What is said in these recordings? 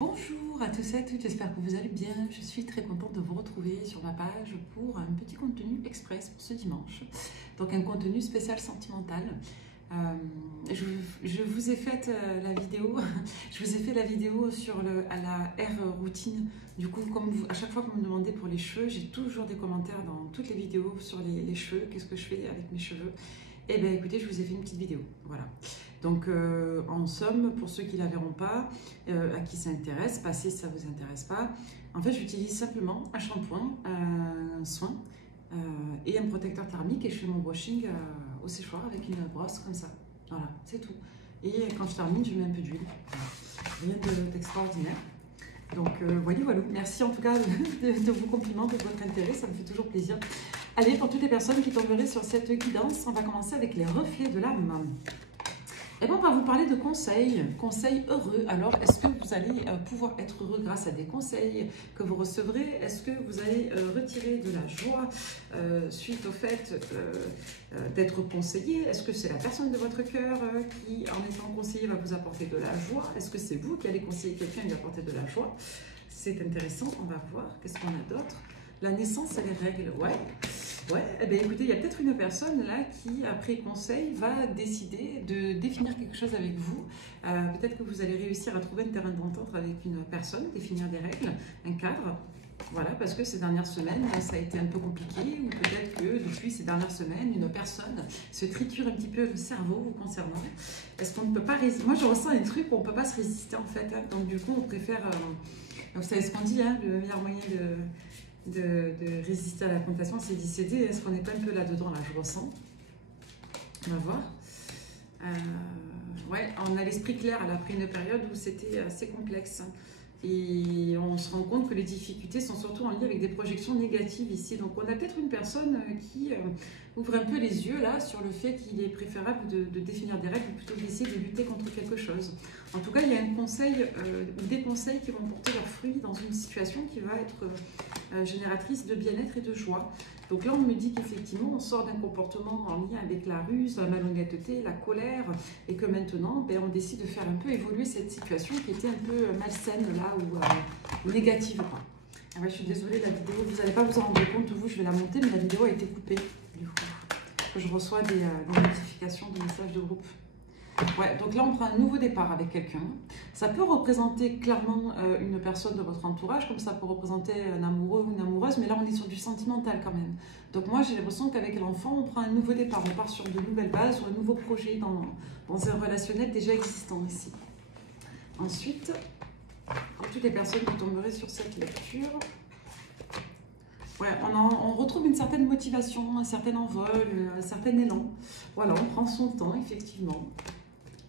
Bonjour à tous et à toutes, j'espère que vous allez bien. Je suis très contente de vous retrouver sur ma page pour un petit contenu express pour ce dimanche. Donc un contenu spécial sentimental. Je vous ai fait la vidéo, je vous ai fait la vidéo sur à la R routine. Du coup, comme à chaque fois que vous me demandez pour les cheveux, j'ai toujours des commentaires dans toutes les vidéos sur les cheveux, qu'est-ce que je fais avec mes cheveux. Eh bien écoutez, je vous ai fait une petite vidéo, voilà. Donc en somme, pour ceux qui ne la verront pas, à qui ça intéresse, passez si ça ne vous intéresse pas. En fait, j'utilise simplement un shampoing, un soin et un protecteur thermique et je fais mon brushing au séchoir avec une brosse comme ça. Voilà, c'est tout. Et quand je termine, je mets un peu d'huile. Rien d'extraordinaire. Donc voilà. Merci en tout cas de vos compliments, de votre intérêt, ça me fait toujours plaisir. Allez, pour toutes les personnes qui tomberaient sur cette guidance, on va commencer avec les reflets de l'âme. Et bien, on va vous parler de conseils heureux. Alors, est-ce que vous allez pouvoir être heureux grâce à des conseils que vous recevrez? Est-ce que vous allez retirer de la joie suite au fait d'être conseillé? Est-ce que c'est la personne de votre cœur qui, en étant conseillé, va vous apporter de la joie? Est-ce que c'est vous qui allez conseiller quelqu'un et lui apporter de la joie? C'est intéressant, on va voir. Qu'est-ce qu'on a d'autre? La naissance et les règles, ouais. Ouais, eh bien, écoutez, il y a peut-être une personne là qui, après conseil, va décider de définir quelque chose avec vous. Peut-être que vous allez réussir à trouver un terrain d'entente avec une personne, définir des règles, un cadre. Voilà, parce que ces dernières semaines, ça a été un peu compliqué, ou peut-être que depuis ces dernières semaines, une personne se triture un petit peu le cerveau vous concernant. Est-ce qu'on ne peut pas résister? Moi, je ressens des trucs où on ne peut pas se résister en fait. Hein. Donc du coup, on préfère... vous savez ce qu'on dit, hein, le meilleur moyen de résister à la tentation, c'est d'y céder. Est-ce qu'on n'est pas un peu là-dedans, là, je ressens. On va voir. Ouais, on a l'esprit clair après une période où c'était assez complexe. Et on se rend compte que les difficultés sont surtout en lien avec des projections négatives ici. Donc on a peut-être une personne qui ouvre un peu les yeux là sur le fait qu'il est préférable de définir des règles plutôt que d'essayer de lutter contre quelque chose. En tout cas, il y a un conseil ou des conseils qui vont porter leurs fruits dans une situation qui va être génératrice de bien-être et de joie. Donc là, on me dit qu'effectivement, on sort d'un comportement en lien avec la ruse, la malhonnêteté, la colère, et que maintenant, ben, on décide de faire un peu évoluer cette situation qui était un peu malsaine là, ou négative. Ah ouais, je suis désolée, la vidéo, vous n'allez pas vous en rendre compte, vous, je vais la monter, mais la vidéo a été coupée, du coup. Je reçois des notifications de messages de groupe. Ouais, donc là, on prend un nouveau départ avec quelqu'un. Ça peut représenter clairement une personne de votre entourage, comme ça peut représenter un amoureux ou une amoureuse, mais là, on est sur du sentimental quand même. Donc moi, j'ai l'impression qu'avec l'enfant, on prend un nouveau départ. On part sur de nouvelles bases, sur un nouveau projet dans un relationnel déjà existant ici. Ensuite, pour toutes les personnes qui tomberaient sur cette lecture, ouais, on retrouve une certaine motivation, un certain envol, un certain élan. Voilà, on prend son temps, effectivement.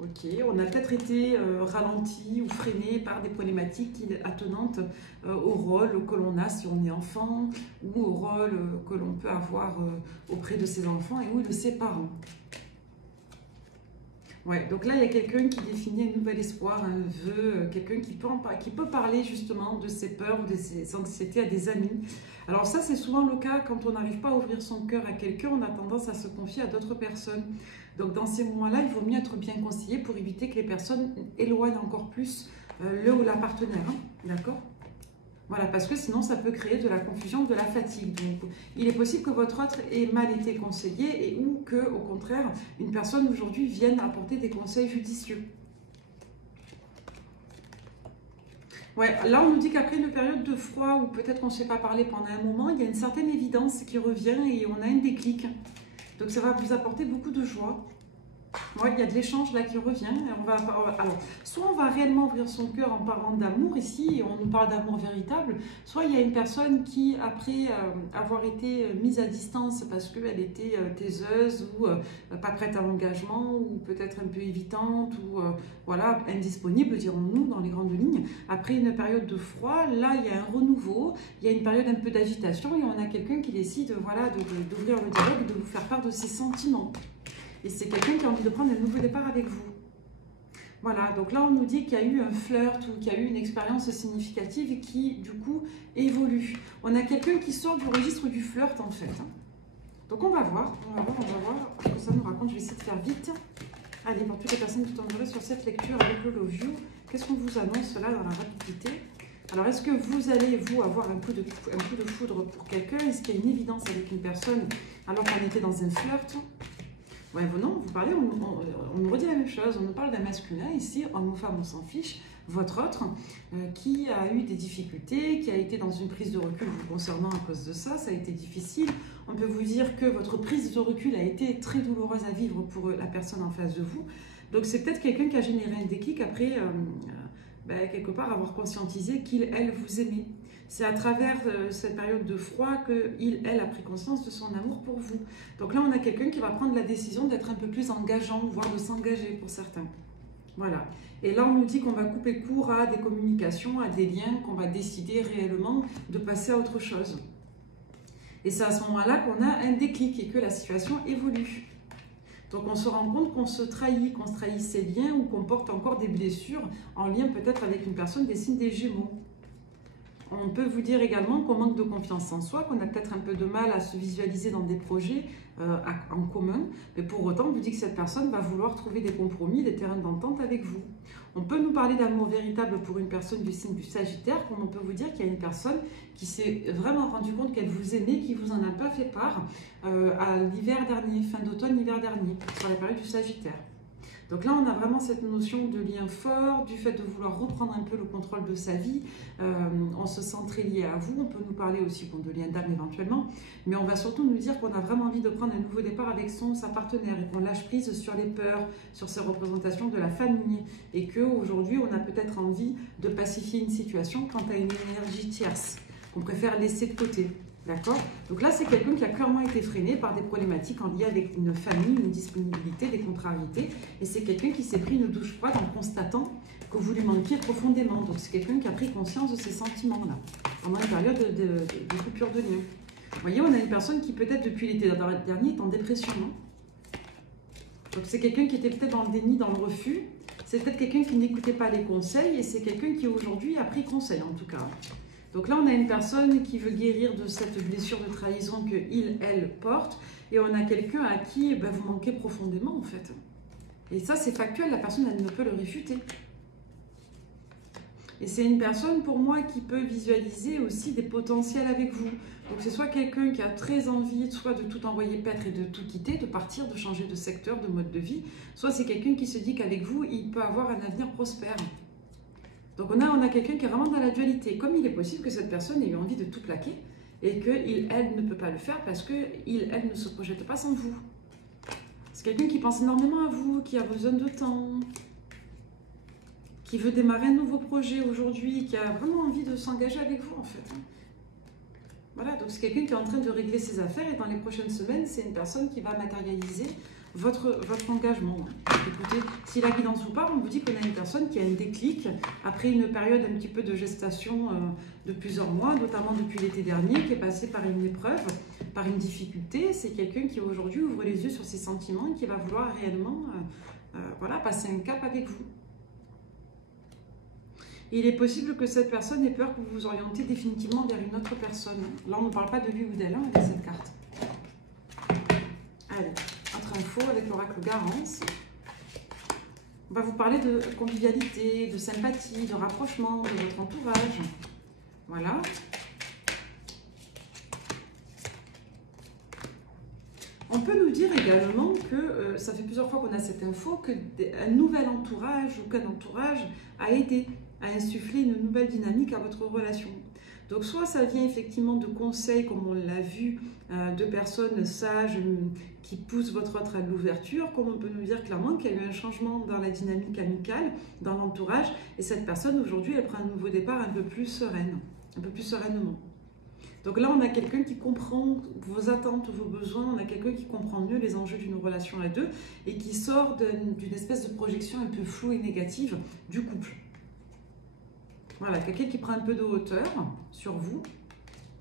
Ok, on a peut-être été ralenti ou freiné par des problématiques attenantes au rôle que l'on a si on est enfant ou au rôle que l'on peut avoir auprès de ses enfants et ou de ses parents. Ouais, donc là, il y a quelqu'un qui définit un nouvel espoir, un vœu, quelqu'un qui peut parler justement de ses peurs ou de ses anxiétés à des amis. Alors ça, c'est souvent le cas quand on n'arrive pas à ouvrir son cœur à quelqu'un, on a tendance à se confier à d'autres personnes. Donc dans ces moments-là, il vaut mieux être bien conseillé pour éviter que les personnes éloignent encore plus le ou la partenaire. Hein, d'accord ? Voilà, parce que sinon ça peut créer de la confusion, de la fatigue. Donc il est possible que votre autre ait mal été conseillé et ou que, au contraire, une personne aujourd'hui vienne apporter des conseils judicieux. Ouais, là on nous dit qu'après une période de froid ou peut-être qu'on ne s'est pas parlé pendant un moment, il y a une certaine évidence qui revient et on a un déclic. Donc ça va vous apporter beaucoup de joie. Ouais, il y a de l'échange là qui revient. Alors, soit on va réellement ouvrir son cœur en parlant d'amour ici, et on nous parle d'amour véritable, soit il y a une personne qui, après avoir été mise à distance parce qu'elle était taiseuse ou pas prête à l'engagement, ou peut-être un peu évitante, ou voilà, indisponible, dirons-nous, dans les grandes lignes, après une période de froid, là il y a un renouveau, il y a une période un peu d'agitation, et on a quelqu'un qui décide voilà, d'ouvrir le dialogue et de vous faire part de ses sentiments. Et c'est quelqu'un qui a envie de prendre un nouveau départ avec vous. Voilà, donc là on nous dit qu'il y a eu un flirt ou qu'il y a eu une expérience significative et qui du coup évolue. On a quelqu'un qui sort du registre du flirt en fait. Donc on va voir ce que ça nous raconte. Je vais essayer de faire vite. Allez, pour toutes les personnes qui tomberaient sur cette lecture avec le Love You, Qu'est-ce qu'on vous annonce là dans la rapidité? Alors, est-ce que vous allez, vous, avoir un coup de foudre pour quelqu'un? Est-ce qu'il y a une évidence avec une personne alors qu'on était dans un flirt? Ouais, vous non, vous parlez, on nous redit la même chose. On nous parle d'un masculin ici, homme ou femme, on s'en fiche. Votre autre, qui a eu des difficultés, qui a été dans une prise de recul vous concernant à cause de ça, ça a été difficile. On peut vous dire que votre prise de recul a été très douloureuse à vivre pour la personne en face de vous. Donc c'est peut-être quelqu'un qui a généré un déclic après, quelque part, avoir conscientisé qu'il, elle, vous aimait. C'est à travers cette période de froid qu'il, elle, a pris conscience de son amour pour vous. Donc là, on a quelqu'un qui va prendre la décision d'être un peu plus engageant, voire de s'engager pour certains. Voilà. Et là, on nous dit qu'on va couper court à des communications, à des liens, qu'on va décider réellement de passer à autre chose. Et c'est à ce moment-là qu'on a un déclic et que la situation évolue. Donc on se rend compte qu'on se trahit ces liens ou qu'on porte encore des blessures en lien peut-être avec une personne des signes des Gémeaux. On peut vous dire également qu'on manque de confiance en soi, qu'on a peut-être un peu de mal à se visualiser dans des projets en commun, mais pour autant, on vous dit que cette personne va vouloir trouver des compromis, des terrains d'entente avec vous. On peut nous parler d'amour véritable pour une personne du signe du Sagittaire, comme on peut vous dire qu'il y a une personne qui s'est vraiment rendu compte qu'elle vous aimait, qui vous en a pas fait part à l'hiver dernier, fin d'automne, hiver dernier, sur la période du Sagittaire. Donc là, on a vraiment cette notion de lien fort, du fait de vouloir reprendre un peu le contrôle de sa vie. On se sent très lié à vous. On peut nous parler aussi de lien d'âme éventuellement. Mais on va surtout nous dire qu'on a vraiment envie de prendre un nouveau départ avec sa partenaire et qu'on lâche prise sur les peurs, sur ces représentations de la famille. Et qu'aujourd'hui, on a peut-être envie de pacifier une situation quant à une énergie tierce qu'on préfère laisser de côté. D'accord? Donc là, c'est quelqu'un qui a clairement été freiné par des problématiques en lien avec une famille, une disponibilité, des contrariétés. Et c'est quelqu'un qui s'est pris une douche froide en constatant que vous lui manquiez profondément. Donc c'est quelqu'un qui a pris conscience de ces sentiments-là, pendant une période de coupure de lien. Vous voyez, on a une personne qui peut-être depuis l'été dernier est en dépression. Non? Donc c'est quelqu'un qui était peut-être dans le déni, dans le refus. C'est peut-être quelqu'un qui n'écoutait pas les conseils et c'est quelqu'un qui aujourd'hui a pris conseil en tout cas. Donc là, on a une personne qui veut guérir de cette blessure de trahison que elle porte. Et on a quelqu'un à qui vous manquez profondément, en fait. Et ça, c'est factuel. La personne, elle ne peut le réfuter. Et c'est une personne, pour moi, qui peut visualiser aussi des potentiels avec vous. Donc c'est soit quelqu'un qui a très envie, soit de tout envoyer paître et de tout quitter, de partir, de changer de secteur, de mode de vie. Soit c'est quelqu'un qui se dit qu'avec vous, il peut avoir un avenir prospère. Donc on a quelqu'un qui est vraiment dans la dualité. Comme il est possible que cette personne ait eu envie de tout plaquer et qu'elle ne peut pas le faire parce qu'elle ne se projette pas sans vous. C'est quelqu'un qui pense énormément à vous, qui a besoin de temps, qui veut démarrer un nouveau projet aujourd'hui, qui a vraiment envie de s'engager avec vous en fait. Voilà, donc c'est quelqu'un qui est en train de régler ses affaires et dans les prochaines semaines, c'est une personne qui va matérialiser votre engagement. Écoutez, si la guidance vous parle, on vous dit qu'on a une personne qui a un déclic après une période un petit peu de gestation de plusieurs mois, notamment depuis l'été dernier, qui est passée par une épreuve, par une difficulté. C'est quelqu'un qui aujourd'hui ouvre les yeux sur ses sentiments et qui va vouloir réellement passer un cap avec vous. Il est possible que cette personne ait peur que vous vous orientez définitivement vers une autre personne. Là, on ne parle pas de lui ou d'elle avec cette carte. Allez. Autre info avec l'oracle Garance. On va vous parler de convivialité, de sympathie, de rapprochement de votre entourage. Voilà. On peut nous dire également que, ça fait plusieurs fois qu'on a cette info, qu'un nouvel entourage ou qu'un entourage a aidé à insuffler une nouvelle dynamique à votre relation. Donc soit ça vient effectivement de conseils, comme on l'a vu, de personnes sages qui poussent votre autre à l'ouverture, comme on peut nous dire clairement qu'il y a eu un changement dans la dynamique amicale, dans l'entourage, et cette personne aujourd'hui, elle prend un nouveau départ un peu plus sereine, un peu plus sereinement. Donc là, on a quelqu'un qui comprend vos attentes, vos besoins, on a quelqu'un qui comprend mieux les enjeux d'une relation à deux et qui sort d'une espèce de projection un peu floue et négative du couple. Voilà, quelqu'un qui prend un peu de hauteur sur vous.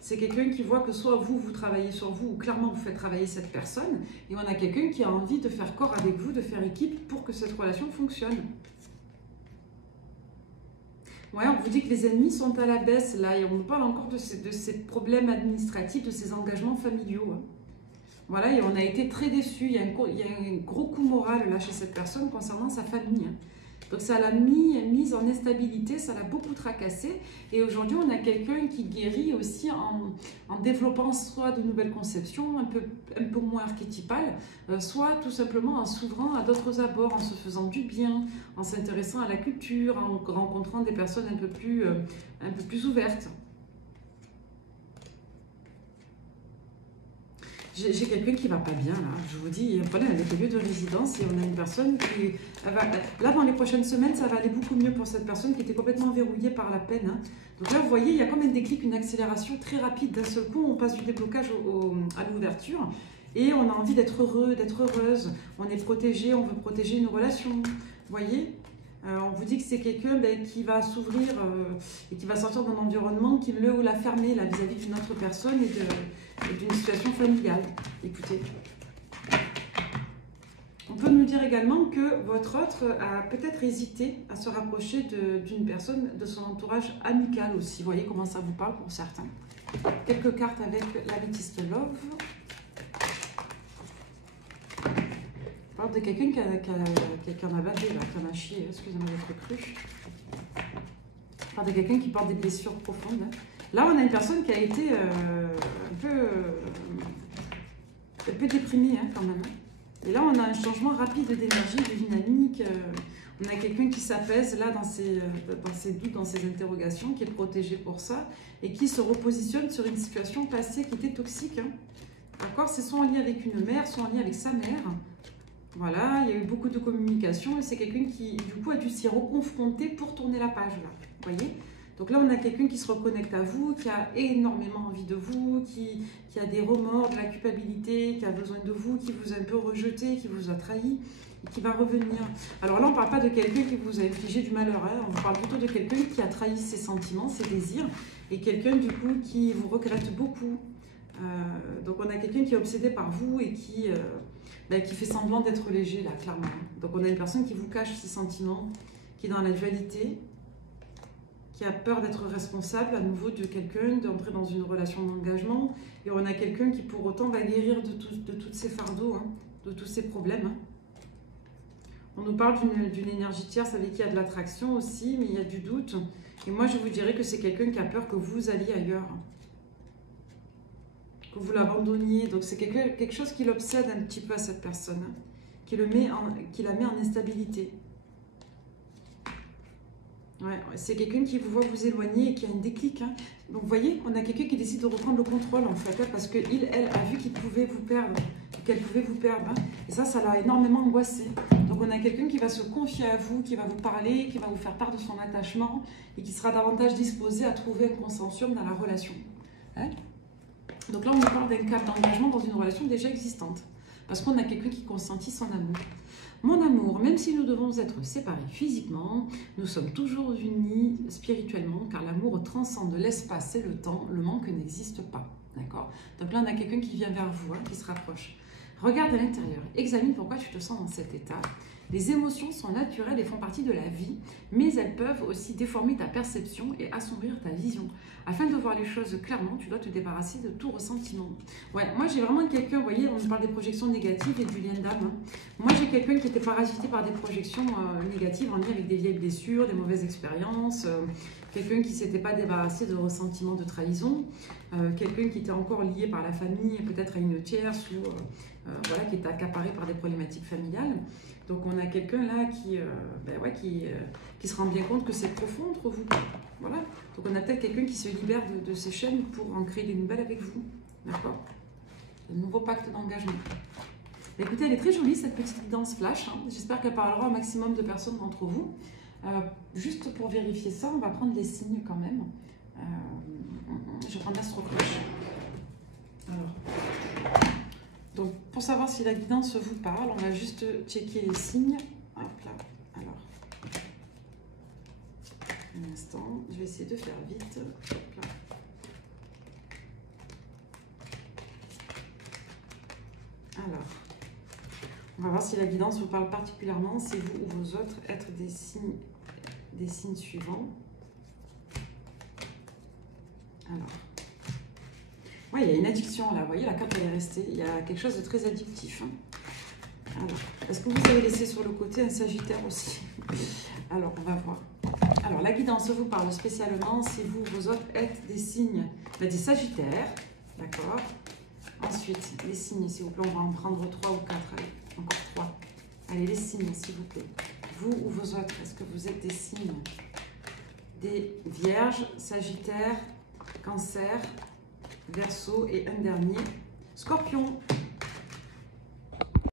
C'est quelqu'un qui voit que soit vous travaillez sur vous ou clairement vous faites travailler cette personne. Et on a quelqu'un qui a envie de faire corps avec vous, de faire équipe pour que cette relation fonctionne. Ouais, on vous dit que les ennemis sont à la baisse là et on nous parle encore de ces problèmes administratifs, de ces engagements familiaux. Voilà, et on a été très déçus. Il y a un gros coup moral là chez cette personne concernant sa famille. Donc ça l'a mise en instabilité, ça l'a beaucoup tracassé. Et aujourd'hui, on a quelqu'un qui guérit aussi en développant soit de nouvelles conceptions, un peu moins archétypales, soit tout simplement en s'ouvrant à d'autres abords, en se faisant du bien, en s'intéressant à la culture, en rencontrant des personnes un peu plus ouvertes. J'ai quelqu'un qui va pas bien, là. Je vous dis, il y a un problème avec le lieu de résidence et on a une personne qui... Là, dans les prochaines semaines, ça va aller beaucoup mieux pour cette personne qui était complètement verrouillée par la peine. Hein. Donc là, vous voyez, il y a comme un déclic, une accélération très rapide. D'un seul coup, on passe du déblocage à l'ouverture et on a envie d'être heureux, d'être heureuse. On est protégé, on veut protéger une relation. Vous voyez, on vous dit que c'est quelqu'un qui va s'ouvrir et qui va sortir d'un environnement qui le ou l'a fermé vis-à-vis d'une autre personne et d'une situation familiale. Écoutez. On peut nous dire également que votre autre a peut-être hésité à se rapprocher d'une personne de son entourage amical aussi. Vous voyez comment ça vous parle pour certains. Quelques cartes avec l'Amethyst Love. On parle de quelqu'un qui en a bavé, qui en a chié, excusez-moi d'être cru. On parle de quelqu'un qui porte des blessures profondes. Là, on a une personne qui a été un peu déprimée quand même. Et là, on a un changement rapide d'énergie, de dynamique. On a quelqu'un qui s'apaise là dans ses doutes, dans ses interrogations, qui est protégé pour ça et qui se repositionne sur une situation passée qui était toxique. Hein. D'accord? C'est soit en lien avec une mère, soit en lien avec sa mère. Voilà, il y a eu beaucoup de communication et c'est quelqu'un qui, du coup, a dû s'y reconfronter pour tourner la page, là. Vous voyez? Donc là, on a quelqu'un qui se reconnecte à vous, qui a énormément envie de vous, qui a des remords, de la culpabilité, qui a besoin de vous, qui vous a un peu rejeté, qui vous a trahi et qui va revenir. Alors là, on ne parle pas de quelqu'un qui vous a infligé du malheur, hein. On parle plutôt de quelqu'un qui a trahi ses sentiments, ses désirs, et quelqu'un, du coup, qui vous regrette beaucoup. Donc on a quelqu'un qui est obsédé par vous et qui fait semblant d'être léger, là, clairement. Donc on a une personne qui vous cache ses sentiments, qui est dans la dualité, qui a peur d'être responsable à nouveau de quelqu'un, d'entrer dans une relation d'engagement. Et on a quelqu'un qui pour autant va guérir de tous ces fardeaux, hein, de tous ces problèmes. Hein. On nous parle d'une énergie tierce avec qui il y a de l'attraction aussi, mais il y a du doute. Et moi je vous dirais que c'est quelqu'un qui a peur que vous alliez ailleurs. Que vous l'abandonniez. Donc c'est quelque chose qui l'obsède un petit peu à cette personne, hein, qui la met en instabilité. Ouais, c'est quelqu'un qui vous voit vous éloigner et qui a un déclic. Hein. Donc vous voyez, on a quelqu'un qui décide de reprendre le contrôle en fait, hein, parce qu'elle a vu qu'il pouvait vous perdre, qu'elle pouvait vous perdre. Hein. Et ça l'a énormément angoissé. Donc on a quelqu'un qui va se confier à vous, qui va vous parler, qui va vous faire part de son attachement et qui sera davantage disposé à trouver un consensus dans la relation. Hein. Donc là, on nous parle d'un cap d'engagement dans une relation déjà existante. Parce qu'on a quelqu'un qui consentit son amour. Mon amour, même si nous devons être séparés physiquement, nous sommes toujours unis spirituellement, car l'amour transcende l'espace et le temps, le manque n'existe pas. D'accord? Donc là, on a quelqu'un qui vient vers vous, hein, qui se rapproche. Regarde à l'intérieur, examine pourquoi tu te sens dans cet état. Les émotions sont naturelles et font partie de la vie, mais elles peuvent aussi déformer ta perception et assombrir ta vision. Afin de voir les choses clairement, tu dois te débarrasser de tout ressentiment. Ouais, moi j'ai vraiment quelqu'un, vous voyez, on parle des projections négatives et du lien d'âme. Hein. Moi j'ai quelqu'un qui était parasité par des projections négatives en lien avec des vieilles blessures, des mauvaises expériences, quelqu'un qui ne s'était pas débarrassé de ressentiments de trahison, quelqu'un qui était encore lié par la famille, peut-être à une tierce, ou voilà, qui était accaparé par des problématiques familiales. Donc on a quelqu'un là qui se rend bien compte que c'est profond entre vous. Voilà. Donc on a peut-être quelqu'un qui se libère de ces chaînes pour en créer des nouvelles avec vous. D'accord? Un nouveau pacte d'engagement. Écoutez, elle est très jolie cette petite danse flash. Hein. J'espère qu'elle parlera au maximum de personnes d'entre vous. Juste pour vérifier ça, on va prendre les signes quand même. Je vais prendre l'astro-cloche. Alors. Donc, pour savoir si la guidance vous parle, on va juste checker les signes. Hop là, alors. Un instant, je vais essayer de faire vite. Hop là. Alors, on va voir si la guidance vous parle particulièrement, c'est vous ou vos autres êtres des signes suivants. Alors. Oui, il y a une addiction là, vous voyez, la carte elle est restée, il y a quelque chose de très addictif. Hein. Alors, est-ce que vous avez laissé sur le côté un Sagittaire aussi? Alors, on va voir. Alors, la guidance vous parle spécialement si vous autres êtes des signes, des sagittaires, d'accord? Ensuite, les signes, s'il vous plaît, on va en prendre 3 ou 4, allez, encore 3. Allez, les signes, s'il vous plaît. Vous ou vos autres, est-ce que vous êtes des signes? Des vierges, sagittaires, cancer, verseau et un dernier, scorpion.